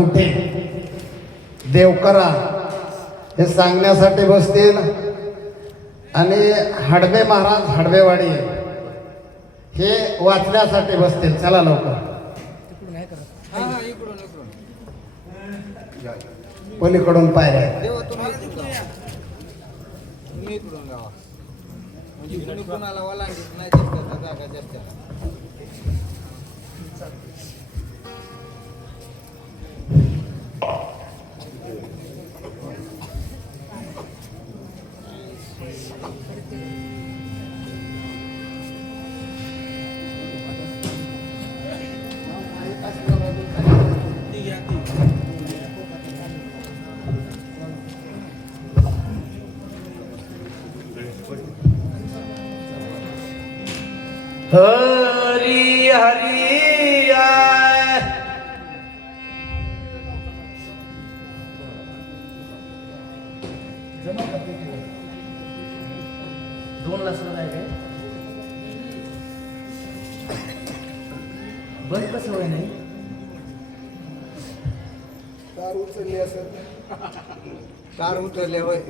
गुटे देवकरा हे सांगण्यासाठी बसतील आणि हडबे महाराज हडबेवाडी हे वाचण्यासाठी बसतील. चला लवकर. पलीकडून पायऱ्या हरी हरी आय. दोन लसण आहे काय बंद कसं होय नाही कार उचलली असत कार उचलले होय.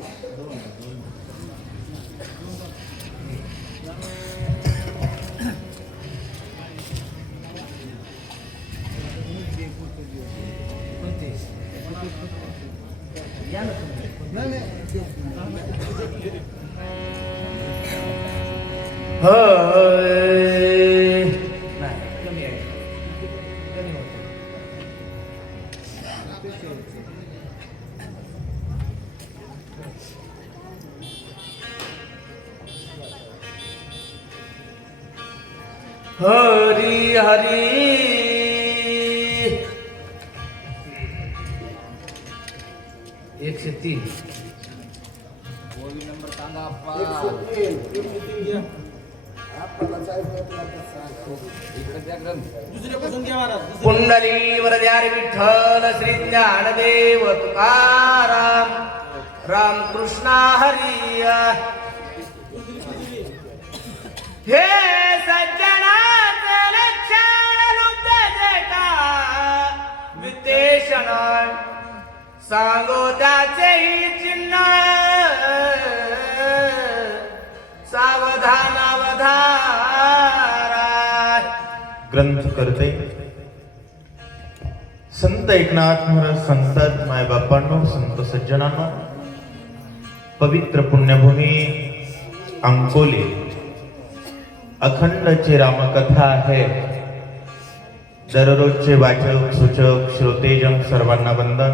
हरी हरी 103 नंबर सांगा कुंडली वरद्यारी विठ्ठल श्री ज्ञानदेव तुकाराम रामकृष्ण हरी. हे सज्जनाचे लक्षण लुप्तचे का वितेषण सांगो त्याचेही चिन्ह सावधान अवधारा. ग्रंथ करते संत एकनाथ महाराज सांगतात, मायबापांनो, संत सज्जनांनो, पवित्र पुण्यभूमी अंकोली अखंडची रामकथा आहे. दररोजचे वाचक सूचक श्रोतेजन सर्वांना वंदन.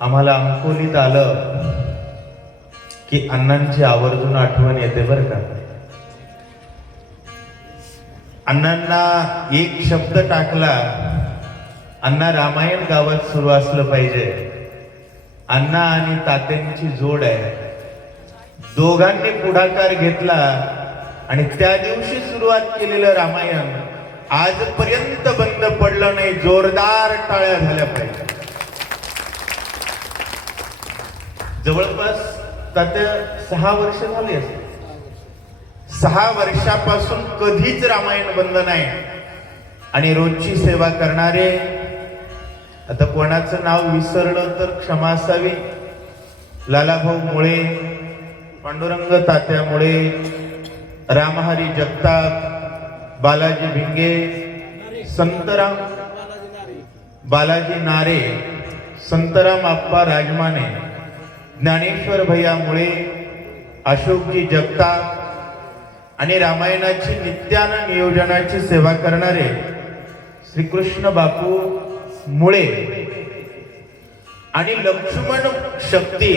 आम्हाला अंकोलीत आलं की अण्णांची आवर्जून आठवण येते बरं का. अण्णांना एक शब्द टाकला, अण्णा रामायण गावात सुरू असलं पाहिजे. अण्णा आणि तात्यांची जोड आहे. दोघांनी पुढाकार घेतला आणि त्या दिवशी सुरुवात केलेलं रामायण आजपर्यंत बंद पडलं नाही. जोरदार टाळ्या झाल्या पाहिजे. जवळपास तात्या 6 वर्ष झाली असते. 6 वर्षापासून कधीच रामायण बंद नाही. आणि रोजची सेवा करणारे, आता कोणाचं नाव विसरलं तर क्षमा असावी, लालाभाऊ मुळे, पांडुरंग तात्या मुळे, रामहरी जगताप, बालाजी भिंगे, संतराम बालाजी नारे, संतराम आप्पा राजमाने, ज्ञानेश्वर भैया मुळे, अशोकजी जगताप आणि रामायणाची नित्यानं नियोजनाची सेवा करणारे श्रीकृष्ण बापू मुळे आणि लक्ष्मण शक्ती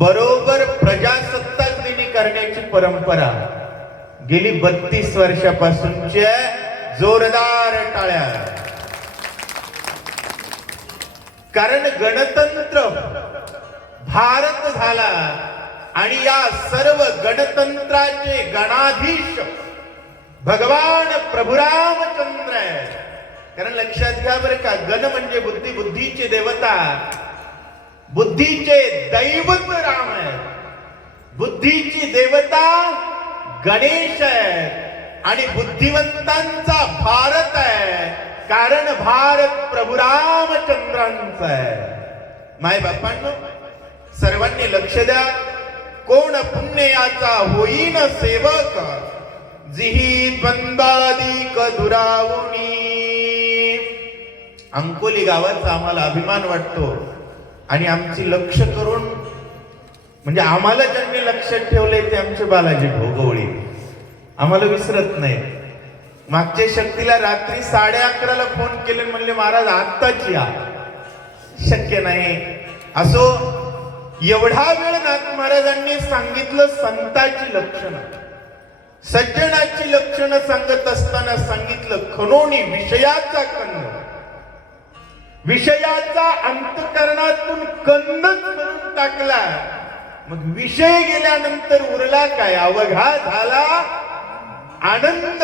बरोबर प्रजासत्ताक दिनी करण्याची परंपरा गेली 32 वर्षापासूनच्या जोरदार टाळ्या. कारण गणतंत्र भारत झाला आणि या सर्व गणतंत्राचे गणाधीश भगवान प्रभू रामचंद्र आहे. कारण लक्षात घ्या बरं का, गण म्हणजे बुद्धी, बुद्धीचे देवता, बुद्धीचे दैवत राम आहे. बुद्धीची देवता गणेश आहे आणि बुद्धिवंतांचा भारत आहे. कारण भारत प्रभू रामचंद्रांचा आहे. माय बापांनो, सर्वांनी लक्ष द्या. कोण पुण्याचा होईन सेवक, जिही द्वंद्वादिक दुरावुनी. अंकोली गावाचा आम्हाला अभिमान वाटतो आणि आमची लक्ष करून म्हणजे आम्हाला ज्यांनी लक्षात ठेवले ते आमचे बालाजी भोगवळे आम्हाला विसरत नाही. मागच्या शक्तीला रात्री 11:30ला फोन केले, म्हणले महाराज आत्ताच या. शक्य नाही. असो, एवढा वेळ नाथ महाराजांनी सांगितलं संताची लक्षणं, सज्जनाची लक्षणं सांगत असताना सांगितलं खनोनी विषयाचा कंद, विषयाचा अंतकरणातून कंदच करून टाकला. मग विषय गेल्यानंतर उरला काय? अवघा झाला आनंद.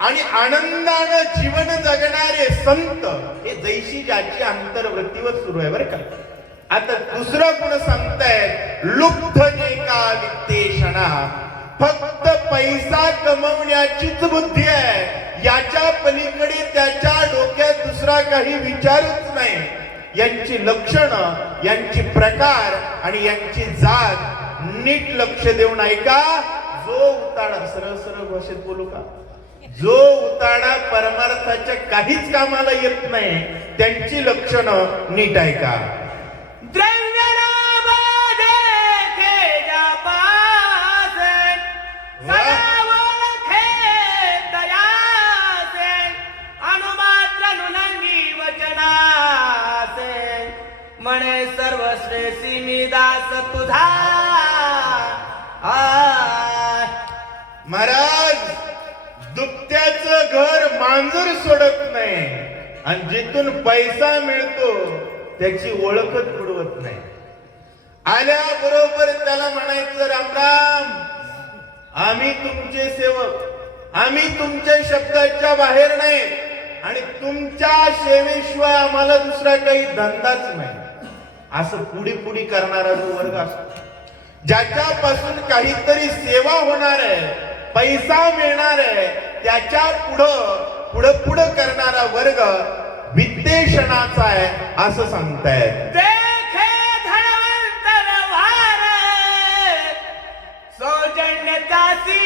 आणि आनंदानं जीवन जगणारे संत हे जैशी ज्याची अंतर्वृत्तीवर सुरू आहे बरं का. आता दुसरा गुण सांगतायत, लुब्ध जे का वित्तेषणा, फक्त पैसा कमवण्याचीच बुद्धी आहे, याच्या पलीकडे त्याच्या डोक्यात दुसरा काही विचारच नाही. यांची लक्षणं, यांची प्रकार आणि यांची जात नीट लक्ष देऊन ऐका. जो उताडा, सरळ सरळ भाषेत बोलू का, जो उताडा परमार्थाच्या काहीच कामाला येत नाही, त्यांची लक्षणं नीट ऐका. म्हणे सर्वश्रेष्ठी मी दास तुझा. महाराज, दुपट्याचं घर मांजर सोडत नाही आणि जिथून पैसा मिळतो त्याची ओळखच उडवत नाही. आल्याबरोबर त्याला म्हणायचं रामराम, आम्ही तुमचे सेवक, आम्ही तुमच्या शब्दाच्या बाहेर नाही आणि तुमच्या सेवेशिवाय आम्हाला दुसरा काही धंदाच नाही. असं पुढी पुढी करणारा जो वर्ग असतो, ज्याच्यापासून काहीतरी सेवा होणार आहे, पैसा मिळणार आहे, त्याच्या पुढं पुढं करणारा वर्ग वित्तेषणाचा आहे असं सांगतायत. देखे धनवंतर वारे, सौजन्य त्यासी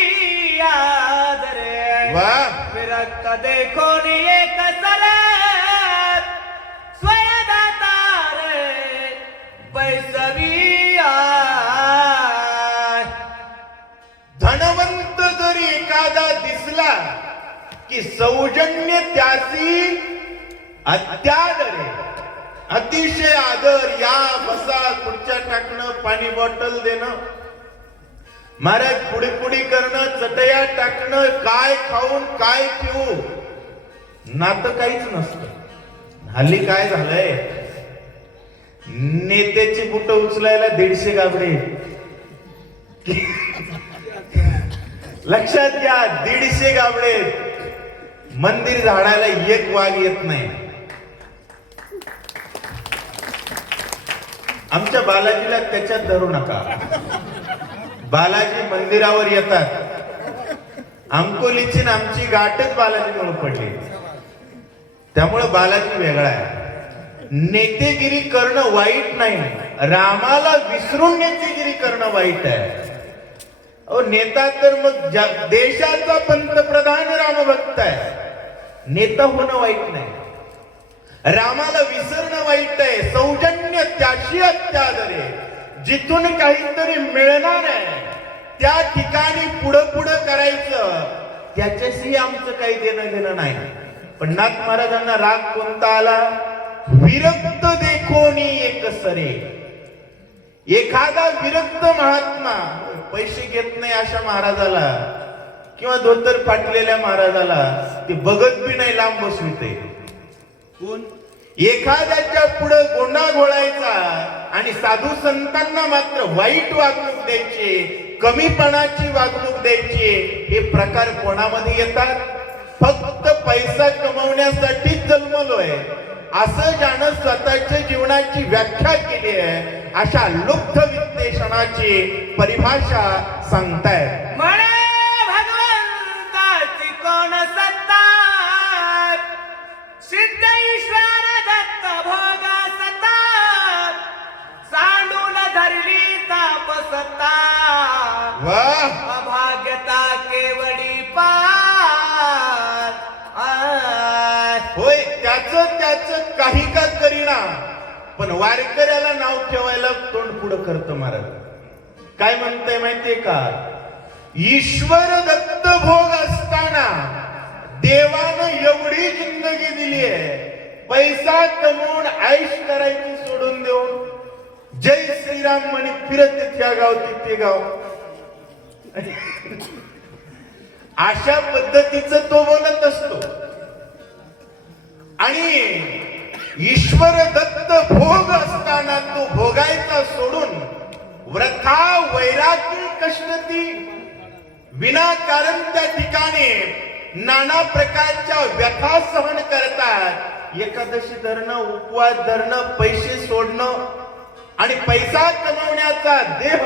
आदरे. वाह. विरक्त देखोन एक सरत, स्वयंदाता रे पैसवी आय. धनवंत जरी एखादा दिसला की सौजन्य त्यासी अत्यादरे, अतिशय आदर, या बसा, खुर्च्या टाकणं, पाणी बॉटल देणं, महाराज पुढे पुढे करणं, चटया टाकणं, काय खाऊन काय पिऊ, नातं काहीच नसतं. हल्ली काय झालंय, नेत्याची बुट उचलायला 150 गाबडे. लक्षात घ्या, 150 गाबडे. मंदिर झाडायला एक वाघ येत नाही. आमच्या बालाजीला त्याच्यात धरू नका. बालाजी मंदिरावर येतात. अंकोलीची आमची गाठच बालाजीमुळे पडली, त्यामुळे बालाजी वेगळा आहे. नेतेगिरी करणं वाईट नाही, रामाला विसरून नेतेगिरी करणं वाईट आहे. अहो, नेता तर मग देशाचा पंतप्रधान रामभक्त आहे, नेता होणं वाईट नाही, रामाला विसरणं वाईट आहे. सौजन्य त्याशी अत्यादरे, जिथून काहीतरी मिळणार आहे त्या ठिकाणी पुढं करायचं, त्याच्याशी आमचं काही देणं घेणं नाही. पण नाथ महाराजांना राग कोणता आला? विरक्त देखोनी एक सरे. एखादा विरक्त महात्मा पैसे घेत नाही अशा महाराजाला किंवा धोतर फाटलेल्या महाराजाला ते बघत बी नाही, लांब बसविते. कोण? एखाद्याच्या पुढे गोंडा घोळायचा आणि साधू संतांना मात्र वाईट वागणूक द्यायची, कमीपणाची वागणूक द्यायची, हे प्रकार कोणामध्ये येतात? फक्त पैसा कमवण्यासाठीच जन्मलोय असं ज्यानं स्वतःच्या जीवनाची व्याख्या केली आहे, अशा लुब्ध वित्तेषणाची परिभाषा सांगतायत. म्हणे भगवंताची कोण सत्ता, त्याचं काही का करीना, पण वारकऱ्याला नाव ठेवायला तोंड पुढं करतं महाराज. काय म्हणतंय माहितीये का? ईश्वर दत्त भोग असताना देवानं एवढी जिंदगी दिली आहे, पैसा कमवून आयुष करायची सोडून देऊन जय श्रीराम म्हणे फिरत त्या गाव ते गाव. अशा पद्धतीचं तो बोलत असतो. आणि ईश्वर दत्त भोग असताना तो भोगायचा सोडून व्रथा वैराग्य कष्टती विनाकारण त्या ठिकाणी नाना प्रकारच्या व्यथा सहन करतात. एकादशी धरणं, उपवास धरणं, पैसे सोडणं आणि पैसा कमवण्याचा देह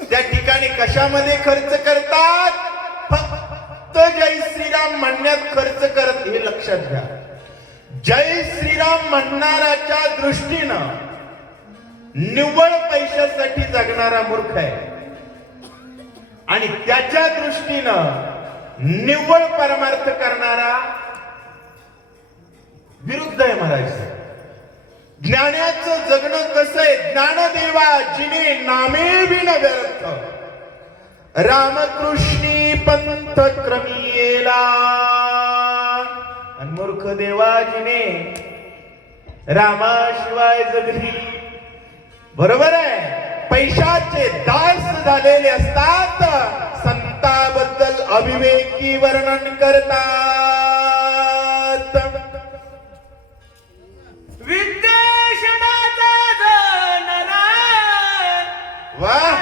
त्या ठिकाणी कशामध्ये खर्च करतात? फक्त जय श्रीराम म्हणण्यात खर्च करत. हे लक्षात घ्या. जय श्रीराम म्हणणाऱ्याच्या दृष्टीनं निव्वळ पैशासाठी जगणारा मूर्ख आहे आणि त्याच्या दृष्टीनं निव्वळ परमार्थ करणारा विरुद्ध आहे महाराज. ज्ञानाचं जगणं कसं आहे? ज्ञानदेवा जिने नामे बिन व्यर्थ रामकृष्णी पंथ क्रमियेला. आणि मूर्ख देवाजीने रामाशिवाय जगली. बरोबर आहे. पैशाचे दास झालेले असतात, संताबद्दल अविवेकी वर्णन करतात. विद्वेषणाचा जनरा वाह.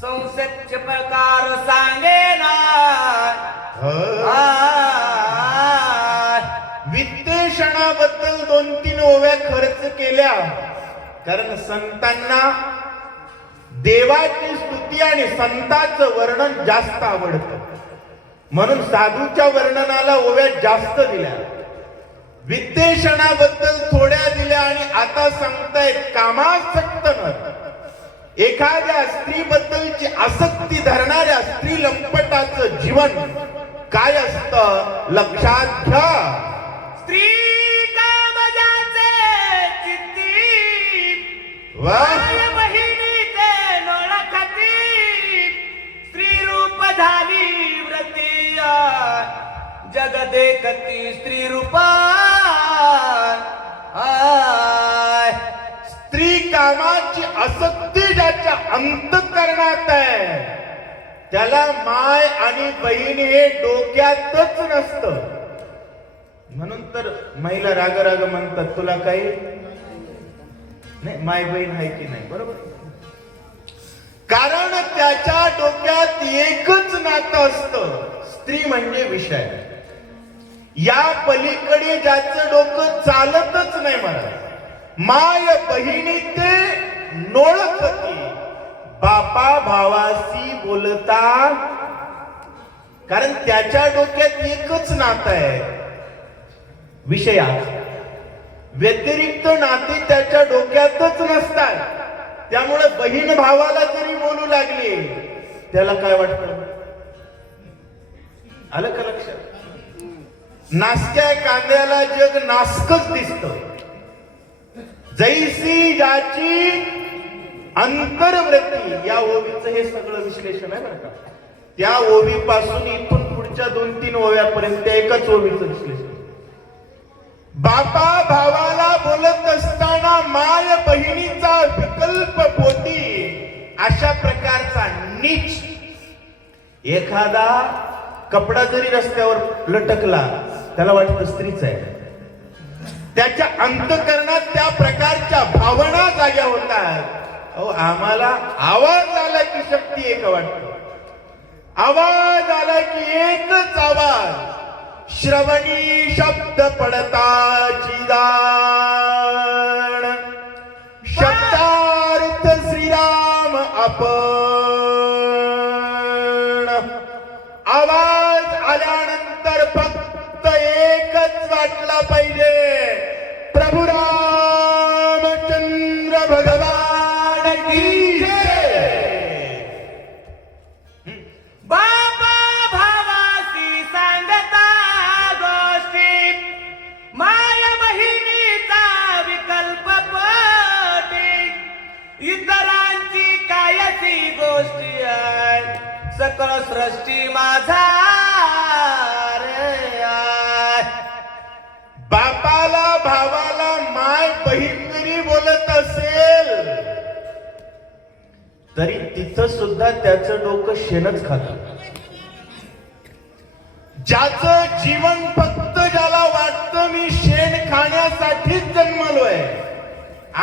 संसच्च प्रकार सांगेना. विद्वेषणाबद्दल 2-3 ओव्या खर्च केल्या, कारण संतांना देवाची स्तुती आणि संतांचं वर्णन जास्त आवडतं, म्हणून साधूच्या वर्णनाला ओव्या जास्त दिल्या. विद्वेषणाबद्दल थोड्या दिल्या आणि आता सांगतायत कामासक्त न एखाद्या स्त्रीबद्दलची आसक्ती धरणाऱ्या स्त्री लंपटाचं जीवन काय असतं लक्षात घ्या. स्त्री कामजाचे चित्ती बहिणी ते नोळखती. स्त्री रूप झाली व्रती जग देखती स्त्री रूपा. स्त्री कामाची आसक्ती ज्याच्या अंतःकरणात आहे त्याला माय आणि बहीण हे डोक्यातच नसतं. म्हणून तर महिला राग राग म्हणतात तुला काही नाही, माय बहीण आहे की नाही. बरोबर. कारण त्याच्या डोक्यात एकच नातं असतं, स्त्री म्हणजे विषय. या पलीकडे ज्याचं डोकं चालतच नाही मला. माय बहिणी ते नोळखती, बापा भावाशी बोलता. कारण त्याच्या डोक्यात एकच नातं आहे, विषयात. व्यतिरिक्त नाते त्याच्या डोक्यातच नसतात. त्यामुळे बहीण भावाला जरी बोलू लागली त्याला काय वाटतं? आलं का लक्षात? नासक्या कांद्याला जग नासकच दिसतं. जैसी ज्याची अंतर्वृत्ती, या ओवीचं हे सगळं विश्लेषण आहे बरं का. त्या ओवीपासून इथून पुढच्या 2-3 ओव्यापर्यंत एकाच ओवीचं विश्लेषण. बापा भावाला बोलत असताना माय बहिणीचा विकल्प पोटी अशा प्रकारचा नीच. एखादा कपडा जरी रस्त्यावर लटकला त्याला वाटतं स्त्रीच आहे. त्याच्या अंतःकरणात त्या प्रकारच्या भावना जाग्या होतात. अहो आम्हाला आवाज आला की शक्ती एक वाटतं. आवाज आला की एकच आवाज, श्रवणी शब्द पडताची जाण. शब्दार्थ श्रीराम आपण. आवाज आल्यानंतर फक्त एकच वाटला पाहिजे, प्रभू रामचंद्र भगवान की जय. सकळ सृष्टी माझा रे आय. बापाला भावाला माय बहीण जरी बोलत असेल तरी तिथं सुद्धा त्याचं डोकं शेणच खात. ज्याचं जीवन फक्त ज्याला वाटतं मी शेण खाण्यासाठीच जन्मलोय,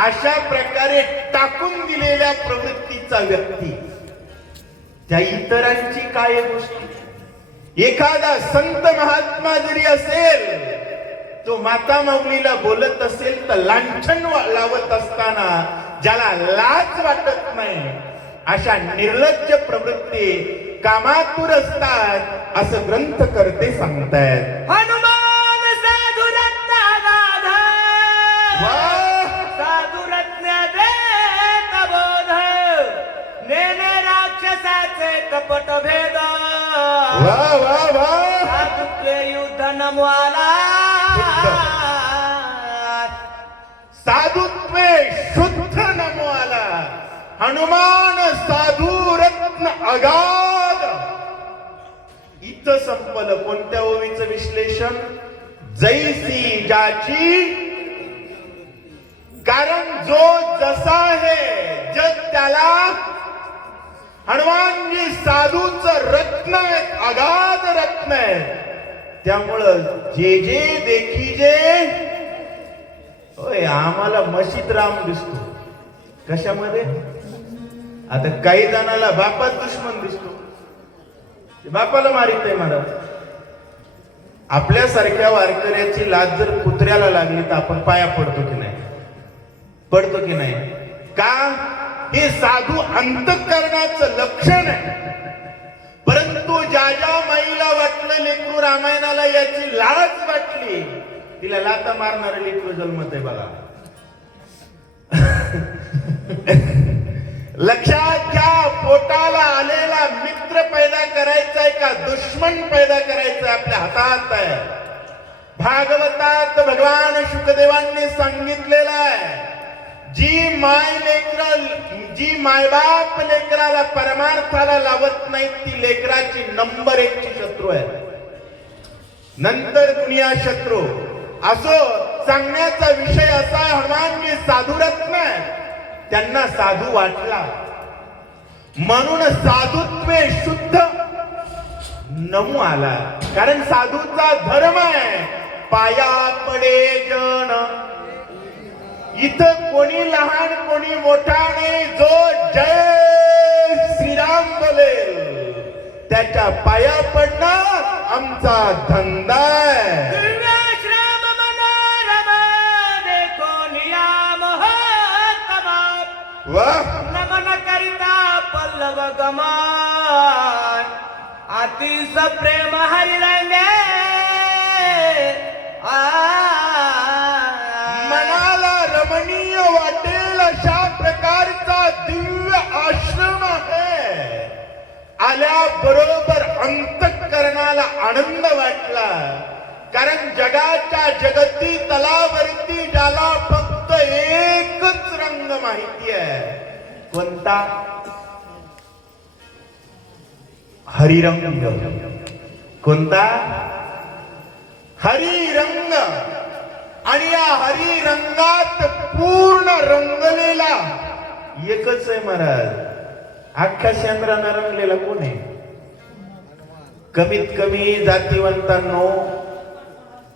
अशा प्रकारे टाकून दिलेल्या प्रवृत्तीचा व्यक्ती त्या इतरांची काय गोष्टी. एखादा संत महात्मा जरी असेल, तो माता माऊलीला बोलत असेल तर लांछन लावत असताना ज्याला लाज वाटत नाही, अशा निर्लज्ज प्रवृत्ती कामातूर असतात असं ग्रंथकर्ते सांगतायत. हनुमान साधु रत्न साधु रत्न देत बोध नेने राक्षसाचे कपट भेद वा वा वा. साधुत्वे युद्ध नमवाला साधुत्वे शुद्ध नमो आला. हनुमान साधू रत्न अगाध. इथं संपलं कोणत्या ओवीचं विश्लेषण. जैसी ज्याची, कारण जो जसा आहे जग त्याला. हनुमानजी साधूचं रत्न आहेत, अगाध रत्न आहे. त्यामुळं जे जे देखी जे होय आम्हाला मशीद राम दिसतो. कशामध्ये? आता काही जणाला बापाच दुश्मन दिसतो, बापाला मारित आहे महाराज. आपल्यासारख्या वारकऱ्याची लाज जर कुत्र्याला लागली तर आपण पाया पडतो की नाही? पडतो की नाही? का? हे साधू अंतःकरणाचं लक्षण आहे. परंतु ज्या ज्या माईला वाटलं लेकरू रामायणाला याची लाज वाटली, तिला लाता मारणारे लेकरू जन्मत आहे बघा. लक्षात घ्या, पोटाला आलेला मित्र पैदा करायचा का दुश्मन पैदा करायचा आपल्या हातात आहे. भागवतात भगवान शुकदेवांनी सांगितलेलं आहे, जी मायबाप लेकराला परमार्थाला लावत नाही ती लेकराची नंबर 1 ची शत्रू आहे. नंतर दुनिया शत्रू. असो, सांगण्याचा विषय असा, हनुमानजी साधुरत्न आहे. त्यांना साधू वाटला म्हणून साधुत्वे शुद्ध नमू आला. कारण साधूचा धर्म आहे पाया पडे जन. इथं कोणी लहान कोणी मोठा नाही. जो जय श्रीराम बोलेल त्याच्या पाया पडणं आमचा धंदा आहे. नमन करिता पल्लव गमान अतिस प्रेम हरिरंगे. मनाला रमणीय वाटेल अशा प्रकारचा दिव्य आश्रम आहे. आल्याबरोबर अंतःकरणाला आनंद वाटला. कारण जगाच्या जगती तलावरती ज्याला फक्त एकच रंग माहिती आहे. कोणता? हरिरंग. कोणता? हरिरंग. आणि या हरिरंगात पूर्ण रंगलेला एकच आहे महाराज. अख्ख्या चंद्रानं रंगलेला कोण आहे? कमीत कमी जातीवंतांनो,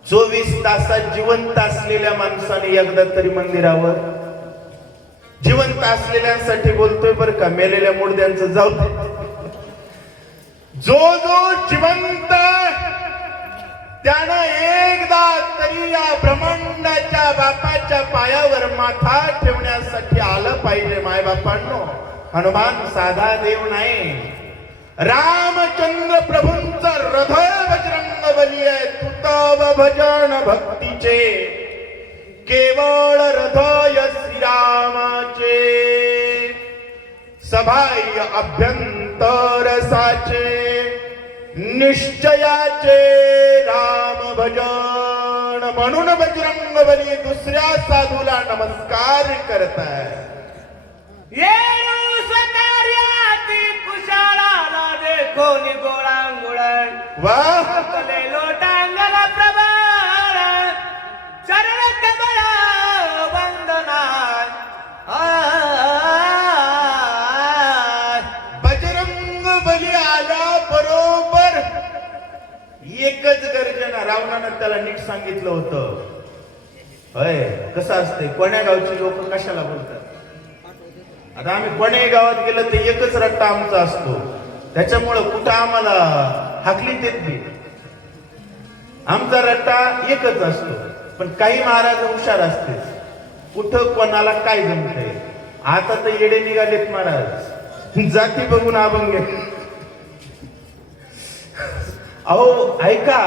24 तासात जिवंत असलेल्या माणसाने एकदा तरी मंदिरावर, जिवंत असलेल्यांसाठी बोलतोय बरं का, मेलेल्या मुडद्यांचं जाऊ दे. जो जिवंत त्यानं एकदा तरी या ब्रह्मांडाच्या बापाच्या पायावर माथा ठेवण्यासाठी आलं पाहिजे. मायबापांनो, हनुमान साधा देव नाही. रामचंद्र प्रभूंचा हृदय बजरंग बली आहे. तुतव भजन भक्तीचे केवळ हृदय श्रीरामाचे. सबाह्य अभ्यंतर साचे निश्चयाचे राम भजन. म्हणून बजरंग बली दुसऱ्या साधूला नमस्कार करताय. येणू स्वकार्याती कुशाळाला दे कोणी गोळांगुळण वा सकले लोटांगण प्रबळ चरण कमळ वंदना बजरंग बली आला बरोबर एकच गर्जना. रावणानं त्याला नीट सांगितलं होतं. होय कसं असते कोण्या गावची लोक कशाला बोलतात. आता आम्ही कोण्याही गावात गेलं तर एकच रट्टा आमचा असतो. त्याच्यामुळं कुठं आम्हाला हाकली देत नाही. आमचा रट्टा एकच असतो. पण काही महाराज हुशार असते. कुठं कोणाला काय जमतंय. आता तर येडे निघालेत महाराज. जाती बघून अभंग. अहो ऐका,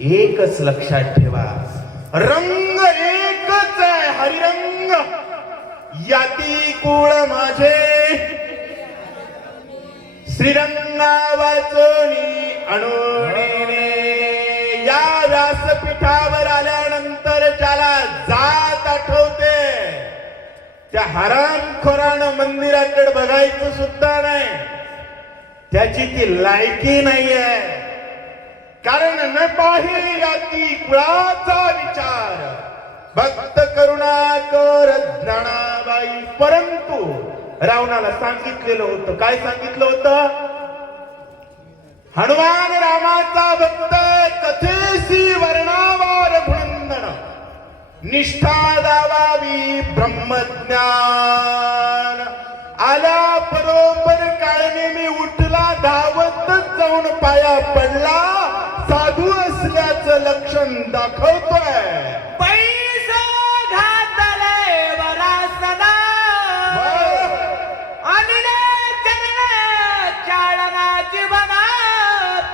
एकच लक्षात ठेवा, रंग एकच आहे हरिरंग. याती कुळ माझे श्रीरंगा वाचोनी अणुणीने. या व्यासपीठावर आल्यानंतर ज्याला जात आठवते त्या हरामखोरानं मंदिराकडे बघायचं सुद्धा नाही. त्याची ती लायकी नाहीये. कारण न पाही याती कुळाचा विचार भक्त करुणाकर ज्ञानाबाई. परंतु रावणाला सांगितलेलं होतं. काय सांगितलं होतं. हनुमान रामाचा भक्त कथेसी वर्णावार भुनंदन. निष्ठा दावावी ब्रह्मज्ञान. आल्या बरोबर काळने मी उठला धावतच जाऊन पाया पडला. साधू असल्याचं लक्षण दाखवतोय. पैसा घातले वरा सदा अनिले चरण चालनाची बनात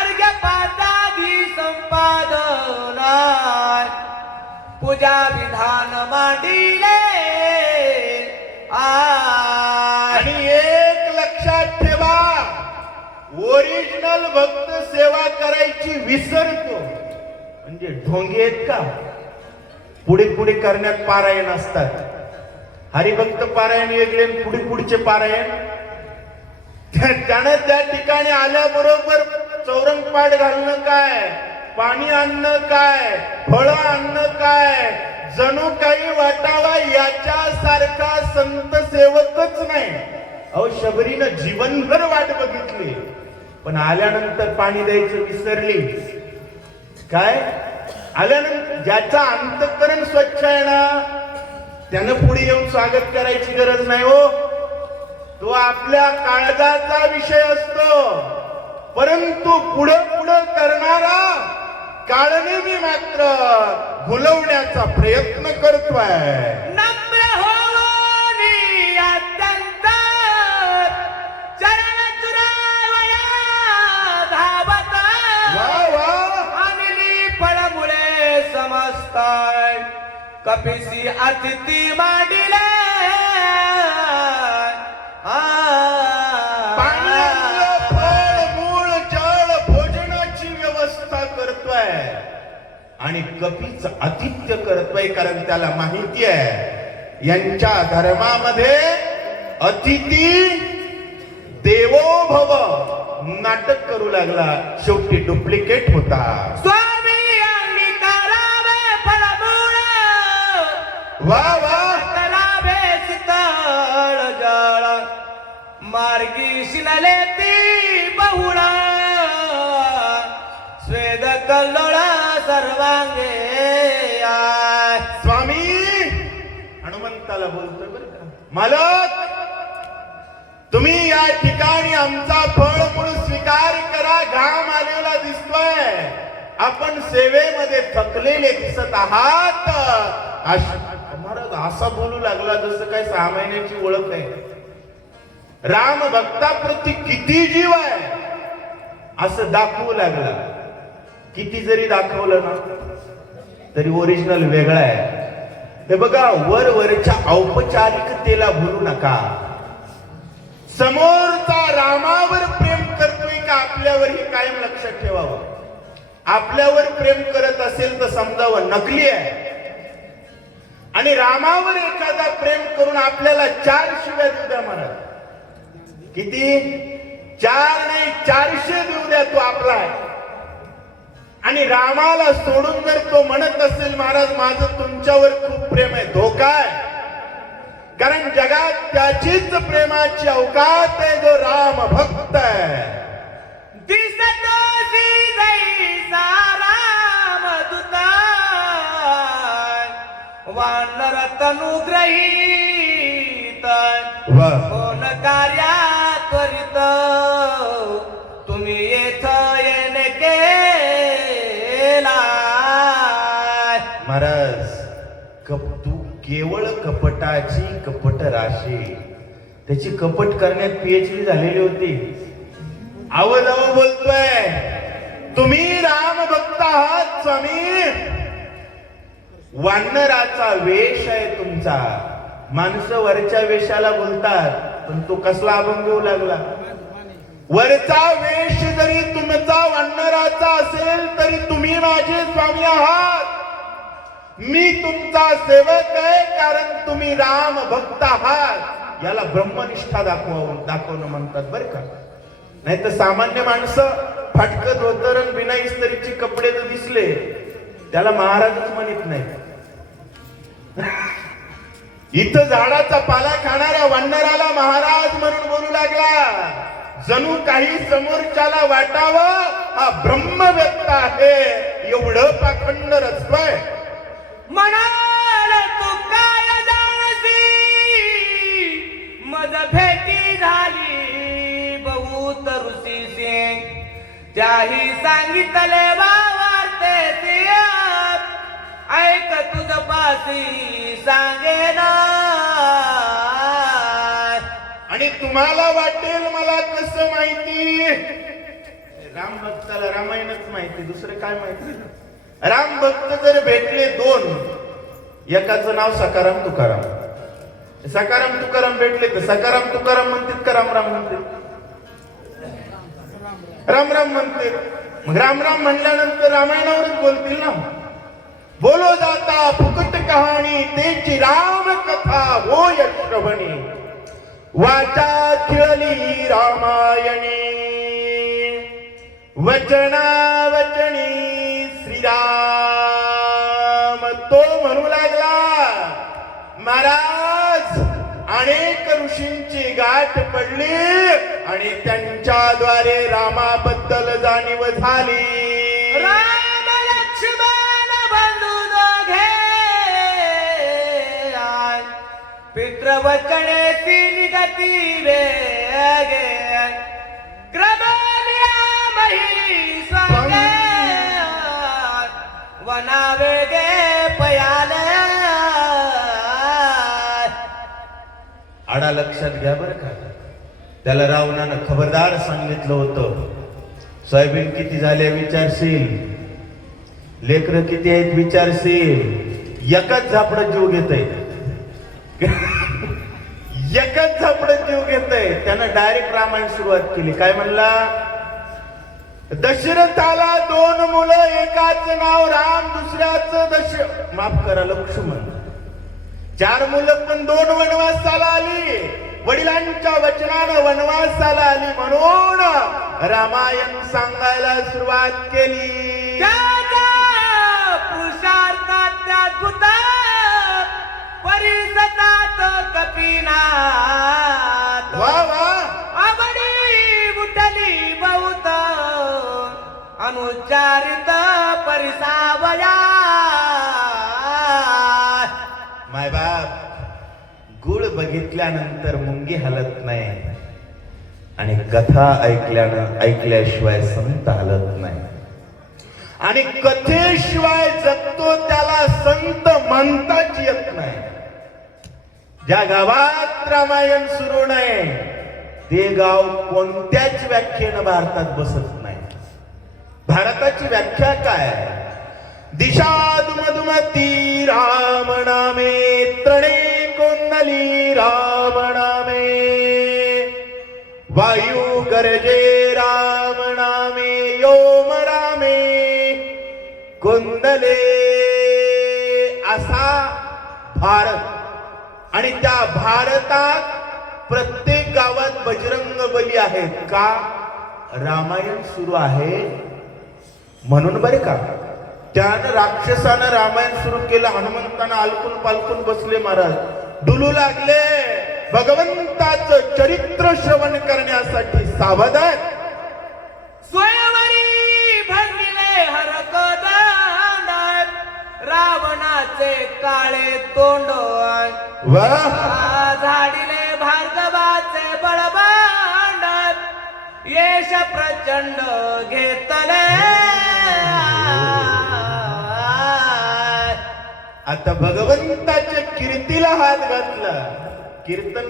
अर्घ्य पातादी संपादना पूजा विधान मांडिले. आणि एक लक्षात ठेवा, ओरिजिनल भक्त सेवा करायची विसरतो. म्हणजे ढोंगे आहेत का. पुढे पुढे करण्यात पारायण असतात. हरिभक्त पारायण वेगळे, पुढे पुढचे पारायण. त्यानं त्या ठिकाणी आल्याबरोबर चौरंगपाठ घालणं काय, पाणी आणणं काय, फळं आणणं काय, जणू काही वाटावा याच्यासारखा संत सेवकच नाही. अहो शबरीनं जीवनभर वाट बघितली पण आल्यानंतर पाणी द्यायचं विसरली. काय आल्यानंतर ज्याचा अंतःकरण स्वच्छ आहे ना त्यानं पुढे येऊन स्वागत करायची गरज नाही हो. तो आपल्या काळजाचा विषय असतो. परंतु पुढं पुढं करणारा काळनेमी मात्र भुलवण्याचा प्रयत्न करतोय. नम्र होनी अत्यंत चरण चुरावया धावत वा वा. अनिली फळमुळे समजताय कपिसी अतिथी मांडिले. पाणी आणलं, फळ मूळ जळ भोजनाची व्यवस्था करतोय आणि कपीच आतिथ्य करतोय. कारण त्याला माहिती आहे यांच्या धर्मामध्ये अतिथी देवो भव. नाटक करू लागला, शेवटी डुप्लिकेट होता. स्वामी अंगीकारावे फळमूळ वा वा. करावे शीतळ जळ मार्गी शिनले ती बहुळ स्वेद कल्लोळ सर्वांगे. स्वामी हनुमंताला बोलतोय बरं का. मालक तुम्ही या ठिकाणी आमचा फळमूळ स्वीकार करा. घाम आलेला दिसतोय. आपण सेवेमध्ये थकलेले दिसत आहात. महाराज असा बोलू लागला जसं काय 6 महिन्याची ओळख आहे. राम भक्ताप्रती किती जीव आहे असं दाखवू लागला. किती जरी दाखवलं ना तरी ओरिजिनल वेगळा आहे. हे बघा, वरच्या औपचारिकतेला भूलू नका. समोरचा रामावर प्रेम करतोय का आपल्यावर हे कायम लक्षात ठेवावं. आपल्यावर प्रेम करत असेल तर समजावं नकली आहे. आणि रामावर एखादा प्रेम करून आपल्याला 4 शिव्या देऊ द्या महाराज. किती 4 नाही 400 देऊ द्या, तो आपला आहे. आणि रामाला सोडून जर तो म्हणत असेल महाराज माझं तुमच्यावर खूप प्रेम आहे, धोका आहे. कारण जगात त्याचीच प्रेमाची अवकात आहे जो राम भक्त आहे. दिसतोसी जैसा रामदूत वानर तनुग्रहीत वा कोण कार्या त्वरित तुम्ही येथ येणे केला. महाराज तू केवळ कपटाची कपट राशी, त्याची कपट करण्यात PhD झालेली होती. आवजाव बोलतोय तुम्ही राम भक्त आहात स्वामी. वानराचा वेश आहे तुमचा. माणसं वरच्या वेशाला बोलतात, पण तो कसला अभंग येऊ लागला. वरचा वेश जरी तुमचा वानराचा असेल तरी तुम्ही माझे स्वामी आहात. मी तुमचा सेवक आहे कारण तुम्ही राम भक्त आहात. याला ब्रह्मनिष्ठा दाखवणं म्हणतात बरं का. नाही तर सामान्य माणसं फाटकत धोतर बिना इस्त्रीचे कपडे जर दिसले त्याला महाराजच म्हणत नाही. इथं झाडाचा पाला खाणाऱ्या वानराला महाराज म्हणून बोलू लागला. जणू काही समोरच्याला वाटावं हा ब्रह्म व्यक्त आहे, एवढं पाखंड रचतोय. म्हणाल तू काय जाणसी मज भेटी झाली बहुत ऋषी सिंग त्याही सांगितले वावरते ऐक तुझ पासी सांगेन. आणि तुम्हाला वाटेल मला कसं माहिती. राम भक्ताला रामायणच माहिती, दुसरं काय माहिती. राम भक्त जर भेटले दोन, एकाचं नाव सकाराम तुकाराम. सकाराम तुकाराम भेटले तर सकाराम तुकाराम म्हणतात का राम राम म्हणतात. राम राम म्हणते. मग राम राम म्हणल्यानंतर रामायणावरच बोलतील ना. बोलो जाता फुकट कहाणी तेची राम कथा होय श्रवणी. वाचा खिळली रामायणी वचना वचनी श्रीराम. तो म्हणू लागला महाराज अनेक ऋषींची गाठ पडली आणि त्यांच्याद्वारे रामाबद्दल जाणीव झाली. राम लक्ष्मण बंधू दोघे पितृवचनेची निगती वेगे क्रमल्या मही स्वांगे वना वेगे पयाले. आडा लक्षात घ्या बरं का. त्याला रावणानं खबरदार सांगितलं होतं, सोयाबीन किती झाले विचारशील, लेकरं किती आहेत विचारशील. एकच झापडत जीव घेतय, एकच झापडत जीव घेतय. त्यानं डायरेक्ट रामायण सुरुवात केली. काय म्हणला, दशरथाला 2 मुलं, एकाच नाव राम दुसऱ्याचं माफ करा लक्ष्मण. 4 मुलं पण 2 वनवासाला आली. वडिलांच्या वचनानं वनवासाला आली म्हणून रामायण सांगायला सुरुवात केली. पुरुषार्थात त्यात परिसतात कपिनाथ वा वा. आवडी उठली बहुत अनुच्चारित परिसावया. माय बाप, गुळ बघितल्यानंतर मुंगी हलत नाही आणि कथा ऐकल्याशिवाय संत हलत नाही. आणि कथेशिवाय जगतो त्याला संत म्हणताच येत नाही. ज्या गावात रामायण सुरू नाही ते गाव कोणत्याच व्याख्येनं भारतात बसत नाही. भारताची व्याख्या काय, दिशादुमदुमती राम नामे त्रणे कोंदली राम नामे वायू गरजे राम नामे योम रामे कोंदले. असा भारत. आणि त्या भारतात प्रत्येक गावात बजरंग बली आहेत का? रामायण सुरू आहे म्हणून. बरे का, त्यानं राक्षसानं रामायण सुरू केलं. हनुमंतानं अलकून पालकून बसले महाराज, डुलू लागले. भगवंताचं चरित्र श्रवण करण्यासाठी सावधान. स्वयंवरी भंगिले हरकदांड, रावणाचे काळे तोंड, वाह, झाडिले भार्गवाचे बळबांड, यश प्रचंड घेतले. आता भगवंताच्या कीर्तीला हात घातला. कीर्तन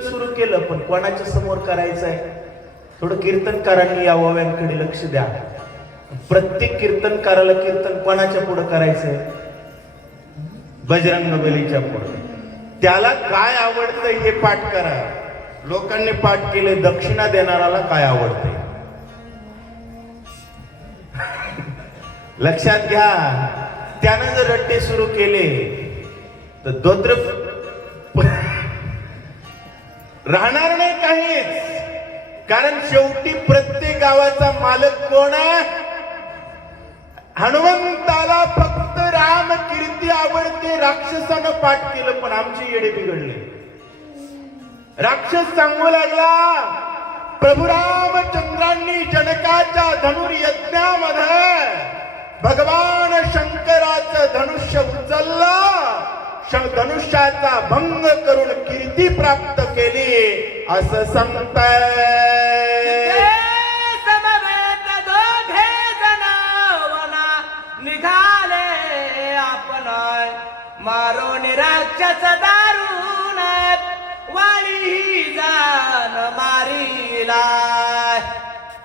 सुरू केलं, पण कोणाच्या समोर करायचंय? थोडं कीर्तनकारांनी या ओव्यांकडे लक्ष द्या. प्रत्येक कीर्तनकाराला कीर्तन कोणाच्या पुढे करायचंय? बजरंग बलीच्या पुढे. त्याला काय आवडतं हे पाठ करा. लोकांनी पाठ केले, दक्षिणा देणाराला काय आवडतंय लक्षात घ्या. त्यानं जर रट्टे सुरू केले तर दोत्र राहणार नाही काहीच. कारण शेवटी प्रत्येक गावाचा मालक कोण आहे? हनुमंताला फक्त राम कीर्ती आवडते. राक्षसानं पाठ केलं, पण आमचे येडे बिघडले. राक्षस सांगू लागला, प्रभू रामचंद्रांनी जनकाच्या धनुर्यज्ञामध्ये भगवान शंकराचं धनुष्य उचललं, धनुष्याचा भंग करून कीर्ती प्राप्त केली असं सांगताय. समवेत दोघे जण वना निघाले आपण, मारून राक्षस दारुण, वाळी जान मारीला.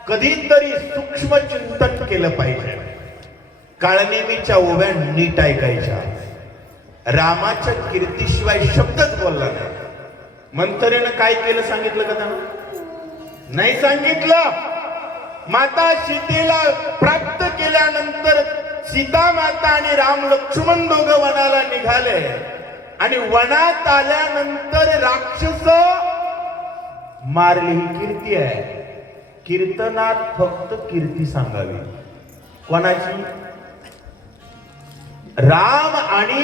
कधीतरी सूक्ष्म चिंतन केलं पाहिजे. काळनेमीच्या ओव्या नीट ऐकायच्या. रामाच्या कीर्तीशिवाय शब्दच बोलला नाही. मंथरेनं काय केलं सांगितलं का त्यानं? नाही सांगितलं. माता सीतेला प्राप्त केल्यानंतर सीता माता आणि राम लक्ष्मण दोघं वनाला निघाले. आणि वनात आल्यानंतर राक्षस मारली. ही कीर्ती आहे. कीर्तनात फक्त कीर्ती सांगावी. कोणाची? राम आणि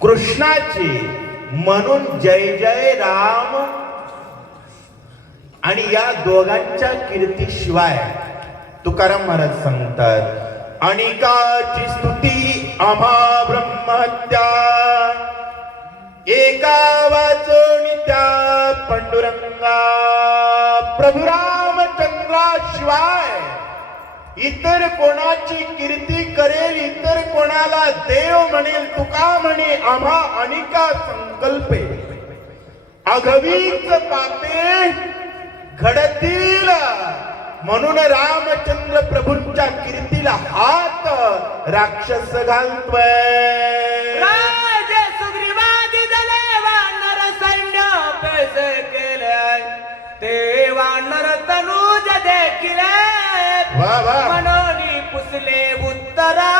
कृष्णाची. म्हणून जय जय राम. आणि या दोघांच्या कीर्तीशिवाय तुकाराम महाराज सांगतात, अनिकाची स्तुती आम्हा ब्रह्महत्या, एका वाचोनी त्या पांडुरंगा. प्रभू रामचंद्राशिवाय इतर कोणाची कीर्ती करेल, इतर कोणाला देव म्हणेल. तुका म्हणे आम्हा अनिका संकल्पे, अघवीच पापे घडतील. म्हणून रामचंद्र प्रभूंच्या कीर्तीला हात राक्षस घालतोय. राजे सुग्रीवादी झाले, वानर सैन्य पैसे केले, ते वानर तनुज देखील वा वा. मनोनी पुसले उत्तरा.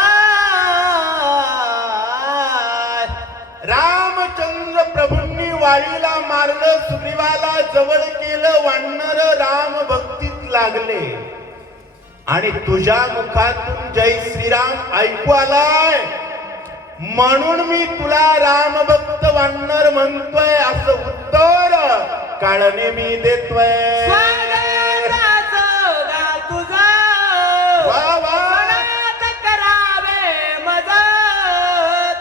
रामचंद्र प्रभूंनी वाळीला मारलं, सुग्रीवाला जवळ केलं. वानर राम भक्तीत लागले. आणि तुझ्या मुखातून जय श्रीराम ऐकू आलाय, म्हणून मी तुला रामभक्त वानर म्हणतोय असं उत्तर काळने मी देतोय. वा वा. करावे मदत,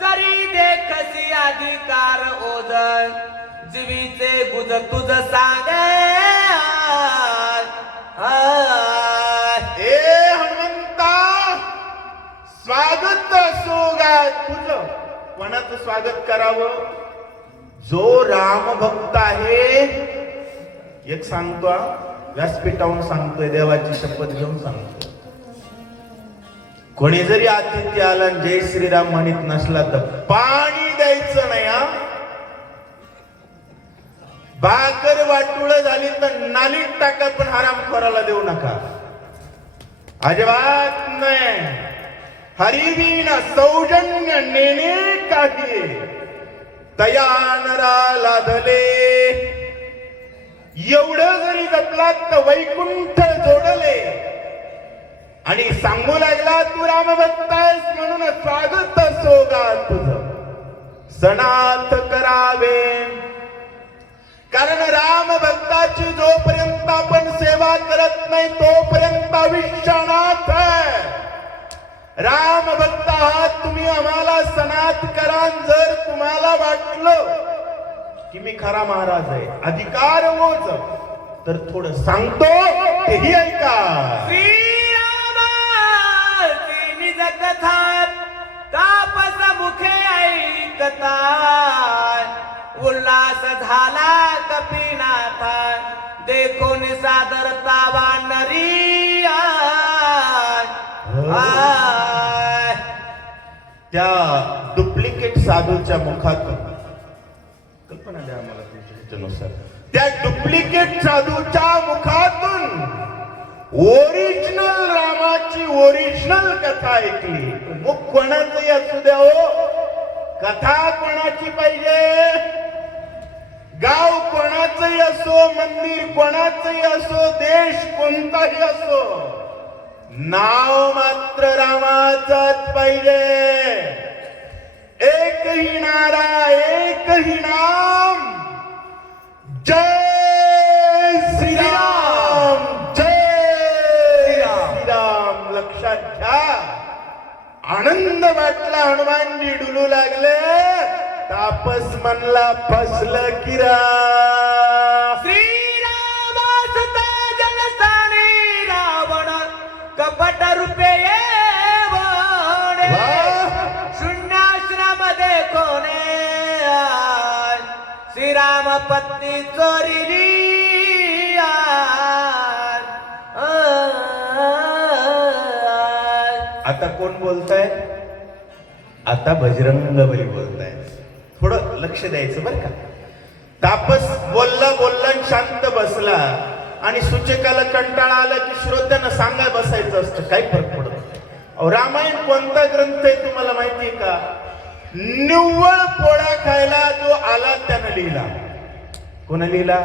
जरी देखसी अधिकार ओझ, जीवीचे गुज तुझ सांगे. हे हनुमंता, स्वागत असो गा तुझं. कोणाचं स्वागत करावं? जो रामभक्त आहे. एक सांगतो, व्यासपीठावरून सांगतोय, देवाची शपथ घेऊन सांगतोय. कोणी जरी आतिथ्य आला जय श्रीराम म्हणत नसला तर पाणी द्यायचं नाही. हा, भाकर वाटुळ झाली तर नालीत टाका, पण हरामखोराला देऊ नका. अजिबात नाही. हरिवीन सौजन्य नेणे काही, तया नरा लादले एवढं जरी जपलात तर वैकुंठ जोडले. आणि सांगू लागला तू रामभक्त आहेस म्हणून स्वागत सोगा तुझं सणात करावे. कारण राम भक्ताची जोपर्यंत आपण सेवा करत नाही तोपर्यंत आयुष्यानाथ आहे. राम भक्त आहात तुम्ही आम्हाला सनात करा. जर तुम्हाला वाटलं की मी खरा महाराज आहे अधिकार मोज तर थोडं सांगतो तेही ऐका. कथा तापस मुखे ऐकता उल्हास झाला कपिनाथा देखून सादरता वानरी त्या डुप्लिकेट साधूच्या मुखातून कल्पना द्या मला तुमच्या ह्याच्यानुसार. त्या डुप्लिकेट साधूच्या मुखातून ओरिजिनल रामाची ओरिजिनल कथा ऐकली. मुख कोणाचंही असू द्या हो, कथा कोणाची पाहिजे. गाव कोणाचंही असो, मंदिर कोणाचंही असो, देश कोणताही असो, नाव मात्र रामाचंच पाहिजे. एकही नारा, एकही नाम, जय श्रीराम, जय श्रीराम. लक्षात घ्या. आनंद वाटला. हनुमानजी डुलू लागले. तापस म्हणला फसलं किरा. श्रीराम सुता जनस्थानी रावण कपट रूपे येवणे शून्याश्रम देखोने श्रीराम पत्नी चोरिली. आता कोण बोलताय? आता बजरंग बली बोलताय. थोडं लक्ष द्यायचं बरं का. तापस बोलला बोलला शांत बसला आणि सूचकाला कंटाळा आला की श्रोत्यांना सांगाय बसायचं असतं. काही फरक पडत नाही. अहो रामायण कोणता ग्रंथ आहे तुम्हाला माहितीये का? निव्वळ पोळा खायला जो आला त्यानं लिहिला. कोण लिहिला?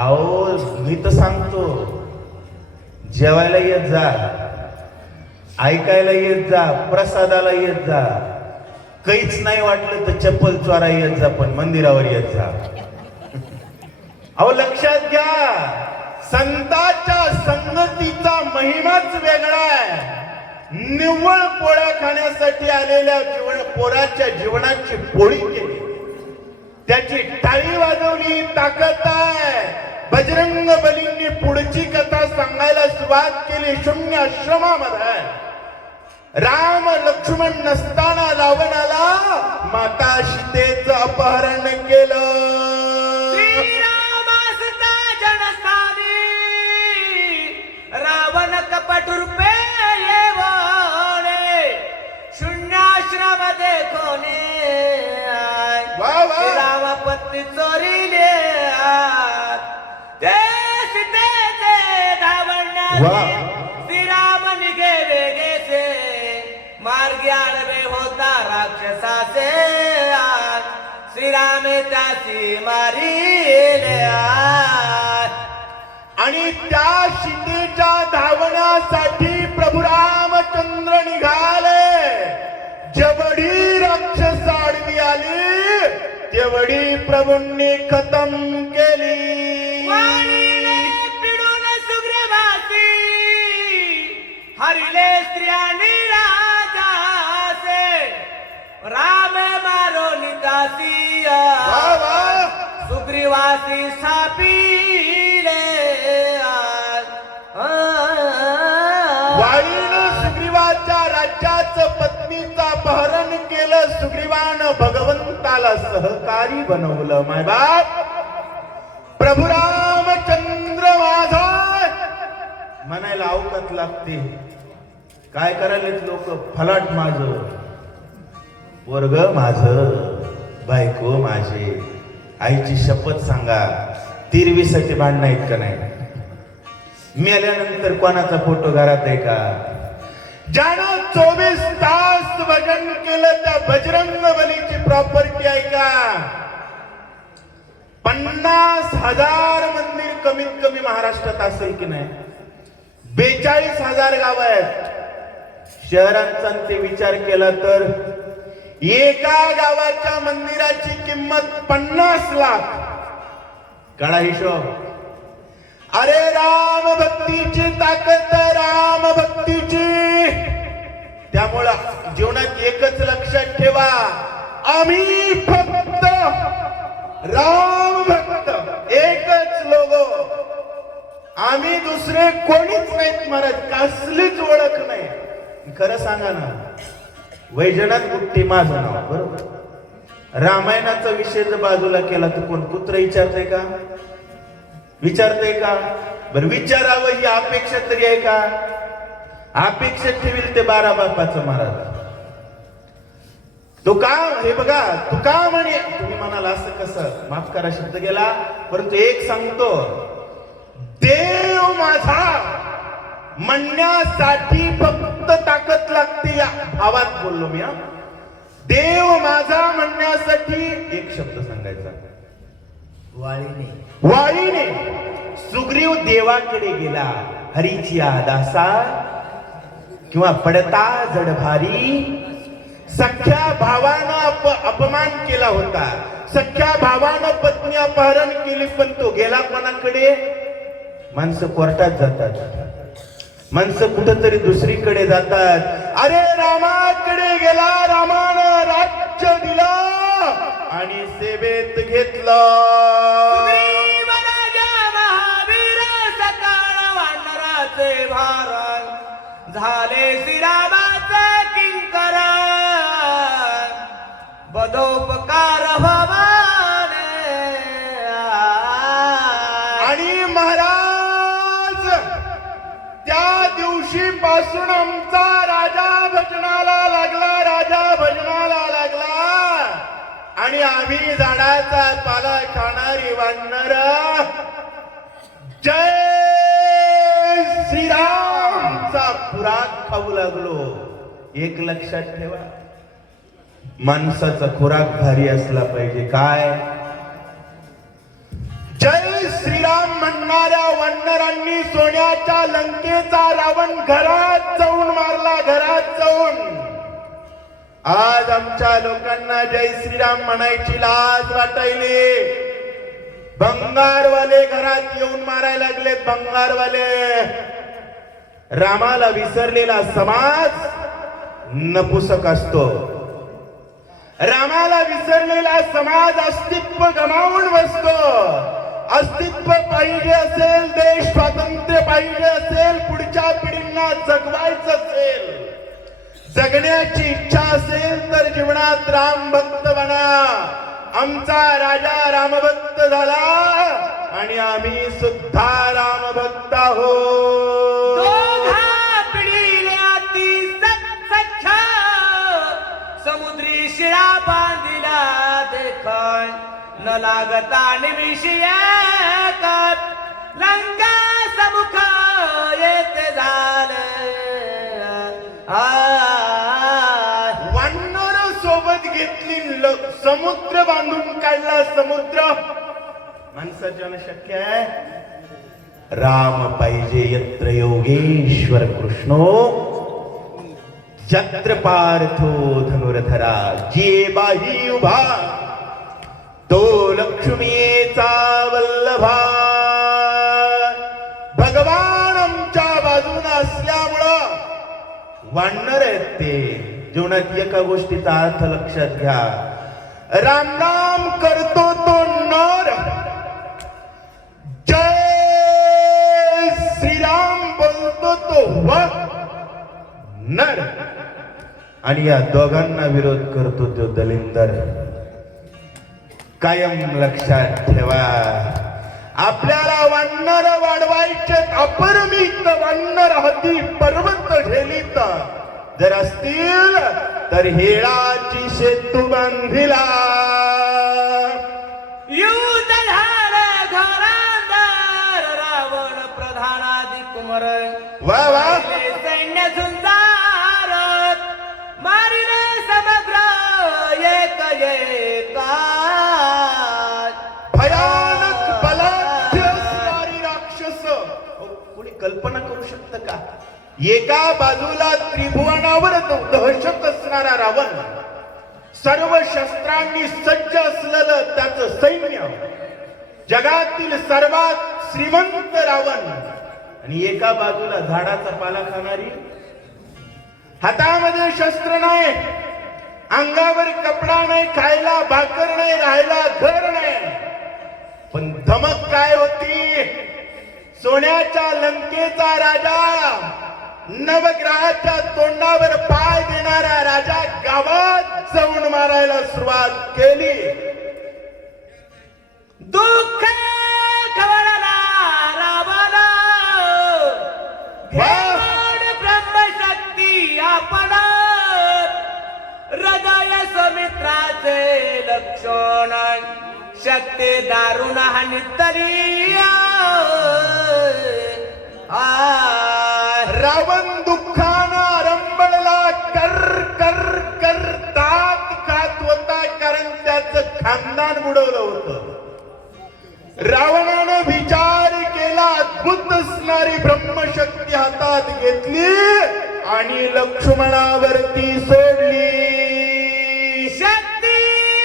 अहो मी तर सांगतो जेवायला येत जा, ऐकायला येत जा, प्रसादाला येत जा. काहीच नाही वाटलं तर चप्पल चोरा येत जा, पण मंदिरावर येत जा. अहो लक्षात घ्या, संतांच्या संगतीचा महिमाच वेगळा आहे. निव्वळ पोळ्या खाण्यासाठी आलेल्या पोराच्या जीवनाची पोळी केली, त्याची टाळी वाजवली, ताकद आहे. बजरंग बलींनी पुढची कथा सांगायला सुरुवात केली. शून्य आश्रमामध्ये राम लक्ष्मण नसताना रावणाला माता सीतेचं अपहरण केलं. श्रीरामासुता जनस्थानी रावण कपट रूपे येवणे शून्याश्रम देखोने राम पत्नी चोरिले ते सीतेचे धावण्याचे श्रीराम निघे वेगेचे मार्गी आडवे होता राक्षसाचे श्रीरामे त्याची मारिले. आणि त्या सीतेच्या धावण्यासाठी प्रभू रामचंद्र निघाले. जेवढी राक्षस आडवी आली तेवढी प्रभूंनी खतम केली. पिडून सुग्रीवासी हरिले स्त्रियांनी राजासे राम मारो नितासी सुग्रीवासी सापीले. वाईनं सुग्रीवाच्या राज्याचं पत्नीचं अपहरण केलं. सुग्रीवानं भगवंताला सहकारी बनवलं. माय बाप प्रभू रामचंद्र माझा म्हणायला अवकात लागते. काय करायलेत लोक? फलाट माझं, वर्ग माझं, बायको माझे. आईची शपथ सांगा, तिरवीसाठी भांडणं आहेत का नाही? मेल्यानंतर कोणाचा फोटो घरात आहे का? ज्यानं 24 तास भजन केलं त्या बजरंग बलीची प्रॉपर्टी आहे का? 50,000 मंदिर कमीत कमी महाराष्ट्रात असेल की नाही. 42,000 गाव आहेत. शहरांचा ते विचार केला तर एका गावाच्या मंदिराची किंमत 50 लाख. कळा हिशोब. अरे राम भक्तीची ताकद, राम भक्तीची. त्यामुळं जीवनात एकच लक्षात ठेवा, आम्ही फक्त राम भक्त, एकच लोगो. आम्ही दुसरे कोणीच नाहीत महाराज, कसलीच ओळख नाही. खरं सांगा ना, वैजनाथ गुट्टे माझं नाव, बरोबर. रामायणाचा विषय जर बाजूला केला तर कोण पुत्र विचारतंय का? विचारतंय का? बरं विचारावं ही अपेक्षा तरी आहे का? अपेक्षा ठेवील ते 12 बापाचं महाराज. तो का, हे बघा, तू का म्हणे, तुम्ही म्हणाला असं कसं, माफ करा शब्द गेला, परंतु एक सांगतो, देव माझा म्हणण्यासाठी फक्त ताकद लागते. या भावात बोललो मी. देव माझा म्हणण्यासाठी एक शब्द सांगायचा, वाळीने. वाळीने. सुग्रीव देवाकडे गेला, हरीची दासा किंवा पडता जड भारी. सख्या भावानं अपमान केला होता. सख्या भावानं पत्नी अपहरण केली, पण तो गेला कोणाकडे? माणसं कोर्टात जातात, माणसं कुठंतरी दुसरीकडे जातात. अरे रामाकडे गेला, रामानं राज्य दिलं आणि सेवेत घेतलं. सुग्रीव राजा महावीर सकाळ वानराचे भारण झाले श्रीरामाचे किंकर. बदोपकार भवाने. आणि महाराज त्या दिवशी पासून आमचा राजा भजनाला लागला, राजा भजनाला लागला. आणि आम्ही झाडाचा पाला खाणारी वानर जय श्रीरामचा खुराक खाऊ लागलो. एक लक्षात ठेवा, माणसाचा खुराक भारी असला पाहिजे. काय? जय श्रीराम म्हणणाऱ्या वानरांनी सोन्याच्या लंकेचा रावण घरात जाऊन मारला, घरात जाऊन. आज आमच्या लोकांना जय श्रीराम म्हणायची लाज वाटायली. भंगारवाले घरात येऊन मारायला लागलेत, भंगारवाले. रामाला विसरलेला समाज नपुसक असतो. रामाला विसरलेला समाज अस्तित्व गमावून बसतो. अस्तित्व पाहिजे असेल, देश स्वातंत्र्य पाहिजे असेल, पुढच्या पिढींना जगवायचं असेल, जगण्याची इच्छा असेल तर जीवनात राम भक्त बना. आमचा राजा रामभक्त झाला आणि आम्ही सुद्धा रामभक्त आहोत. दोघा पिढीला ती सख्या समुद्री शिळा बांधिला देखाय न लागता निमिषिय कर. लंका समुख येते झाले. वानर सोबत घेतली, समुद्र बांधून काढला. समुद्र माणसाच्यानं शक्य आहे. राम पाहिजे यत्र योगेश्वर कृष्णो यत्र पार्थो धनुर्धरा. जे बाही उभा तो लक्ष्मीचा वल्लभा. भगवान आमच्या बाजूला असल्यामुळं वानर आहेत ते. जीवनात एका गोष्टीचा अर्थ लक्षात घ्या, राम नाम करतो तो नर, जय श्रीराम बोलतो तो नर, आणि या दोघांना विरोध करतो तो दलिंदर. कायम लक्षात ठेवा, आपल्याला वानर वाढवायचे. अपरिमित वानर हाती पर्वत झेलीत जर असतील तर हेळाची सेतू बांधिला. युद्ध झालं घरांदार रावण प्रधानादी कुमर. वा वा, सैन्य झुंजारत मारिले समग्र एक एका. भया कल्पना करू शकतं का? एका बाजूला त्रिभुवनावर दहशत असणारा रावण, सर्व शस्त्रांनी सज्ज असलेलं त्याचं सैन्य, जगातील सर्वात श्रीमंत रावण, आणि एका बाजूला झाडाचा पाला खाणारी, हातामध्ये शस्त्र नाही, अंगावर कपडा नाही, खायला भाकर नाही, राहायला घर नाही, पण धमक काय होती? सोन्याच्या लंकेचा राजा, नवग्रहाच्या तोंडावर पाय देणारा राजा गावात जाऊन मारायला सुरुवात केली. दुःख खवळला रावण, घेऊन ब्रह्मशक्ती आपण, हृदय समित्राचे लक्षण, शक्ती दारुण हानी तरी रावण दुःखानं रंबळला, कर कर कर दात खात होता, कारण त्याचं खानदान बुडवलं होतं. रावणानं विचार केला, अद्भुत असणारी ब्रह्मशक्ती हातात घेतली आणि लक्ष्मणावरती सोडली. शक्ती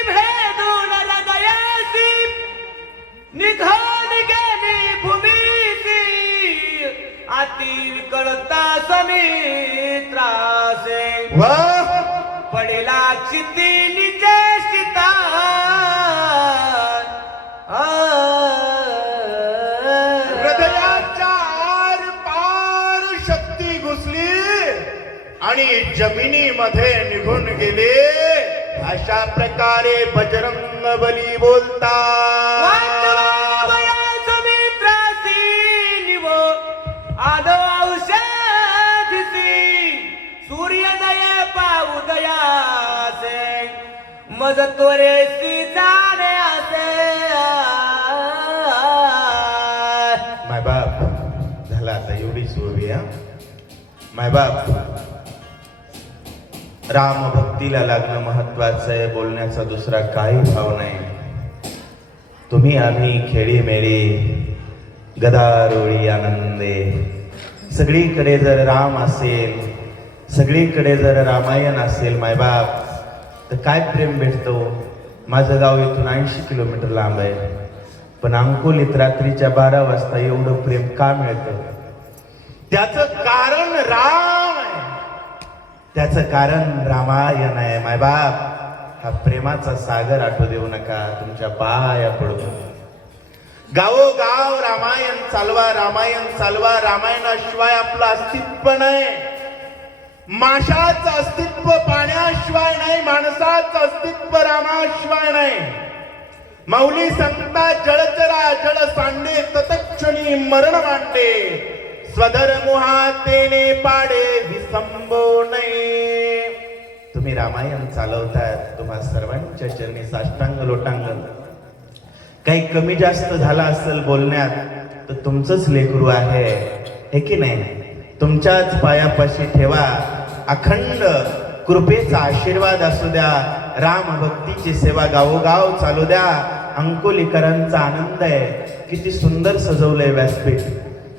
भेदून हृदयासी निघून गेली भूमीसी, अति विकळता समित्रासे, वाह! पडेला क्षिती निजे सीता. हृदयाच्या आर पार शक्ती घुसली आणि जमिनीमध्ये निघून गेले. अशा प्रकारे बजरंग बली बोलतात. समित्रासी निवो आलो औषधीसी, सूर्योदय पाउदयासे, मज त्वरेसी जाणे असे. माय बाप, झाला आता एवढी सोबी. माय बाप, राम भक्तीला लागणं महत्वाचं आहे, बोलण्याचा दुसरा काही भाव नाही. तुम्ही आम्ही खेळी मेळी गदारोळी आनंदे, सगळीकडे जर राम असेल, सगळीकडे जर रामायण असेल मायबाप, तर काय प्रेम भेटतो. माझं गाव इथून 80 किलोमीटर लांब आहे, पण अंकोलीत रात्रीच्या 12 वाजता एवढं प्रेम का मिळतं? त्याचं कारण राम आहे, त्याचं कारण रामायण आहे. मायबाप, हा प्रेमाचा सागर आठवू देऊ नका, तुमच्या पाया पडतो. गावोगाव रामायण चालवा, रामायण चालवा. रामायणाशिवाय आपलं अस्तित्व नाही. माशाचं अस्तित्व पाण्याशिवाय नाही, माणसाचं अस्तित्व रामाशिवाय नाही. माऊली सांगता, जळचरा जळ सांडे तत्क्षणी मरण मांडे, स्वधर्मोहा तेने पाडे विसंबो नये. तुम्ही रामायण चालवतात, तुम्हा सर्वांच्या चरणी साष्टांग लोटांगण. काही कमी जास्त झाला असेल बोलण्यात तर तुमचंच लेकरू आहे, हे की नाही? तुमच्याच पायापाशी ठेवा. अखंड कृपेचा आशीर्वाद असू द्या. राम भक्तीची सेवा गावोगाव चालू द्या. अंकोलीकरांचा आनंद आहे. किती सुंदर सजवलंय व्यासपीठ.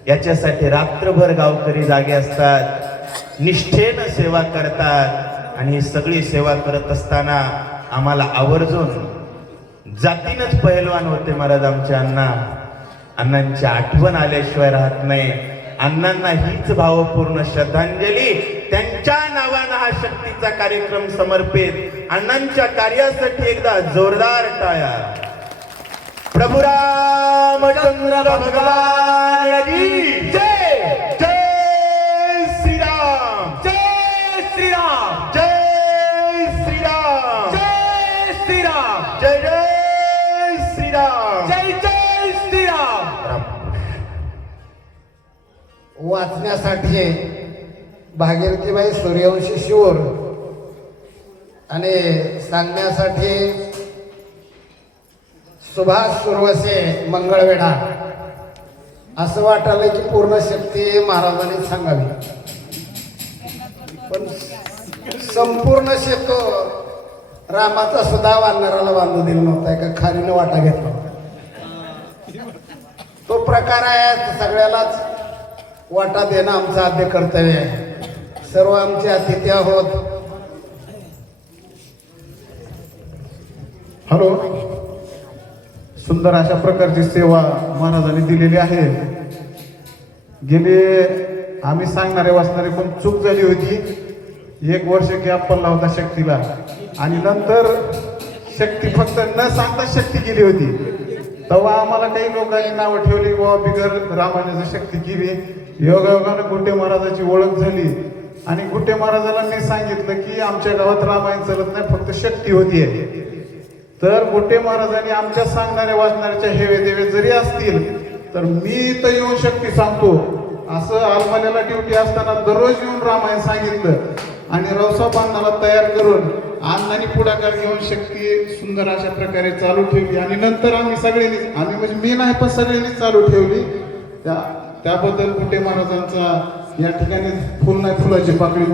याच्यासाठी रात्रभर गावकरी जागे असतात, निष्ठेनं सेवा करतात. आणि ही सगळी सेवा करत असताना आम्हाला आवर्जून जातीनच पहिलवान होते महाराज आमचे अण्णा. अण्णांची आठवण आल्याशिवाय राहत नाही. अण्णांना हीच भावपूर्ण श्रद्धांजली. त्यांच्या नावानं हा शक्तीचा कार्यक्रम समर्पित. अण्णांच्या कार्यासाठी एकदा जोरदार टाळ्या. प्रभू रामचंद्र भगवान की जय. जय श्रीराम. जय श्रीराम. जय श्रीराम. जय श्रीराम. जय जय श्रीराम. जय जय श्रीराम. वाचण्यासाठी भागीरथीबाई सूर्यवंशी शिवूर आणि सांगण्यासाठी सुभाष सुरवसे मंगळवेढा. असं वाटायला की पूर्ण शक्ती महाराजांनी सांगावी, पण संपूर्ण शेतो रामाचा सुद्धा वानराला बांधू दिला नव्हता, एका खारीनं वाटा घेतला. तो प्रकार आहे सगळ्यालाच वाटा देणं आमचं आद्य कर्तव्य आहे. सर्व आमचे अतिथी आहोत. हॅलो. सुंदर अशा प्रकारची सेवा महाराजांनी दिलेली आहे. गेले आम्ही सांगणारे वाचणारे पण चूक झाली होती. 1 वर्ष गॅप पडला होता शक्तीला आणि नंतर शक्ती फक्त न सांगता शक्ती केली होती. तेव्हा आम्हाला काही लोकांनी नावं ठेवली बाबा बिगर रामायणाची शक्ती केली. योगायोगानं गुड्डे महाराजाची ओळख झाली आणि गुड्डे महाराजाला मी सांगितलं की आमच्या गावात रामायण चालत नाही, फक्त शक्ती होती आहे. तर गुड्डे महाराजांनी आमच्या सांगणाऱ्या वाचणाऱ्याच्या हेवे देवे जरी असतील तर मी तर येऊन शक्ती सांगतो असं आलमाल्याला ड्युटी असताना दररोज येऊन रामायण सांगितलं आणि रवसाहेब अण्णाला तयार करून अण्णांनी पुढाकार घेऊन शक्ती सुंदर अशा प्रकारे चालू ठेवली आणि नंतर आम्ही म्हणजे मी नाही पण सगळ्यांनी चालू ठेवली. त्याबद्दल गुड्डे महाराजांचा या ठिकाणी फुल नाही फुलाची पाकळी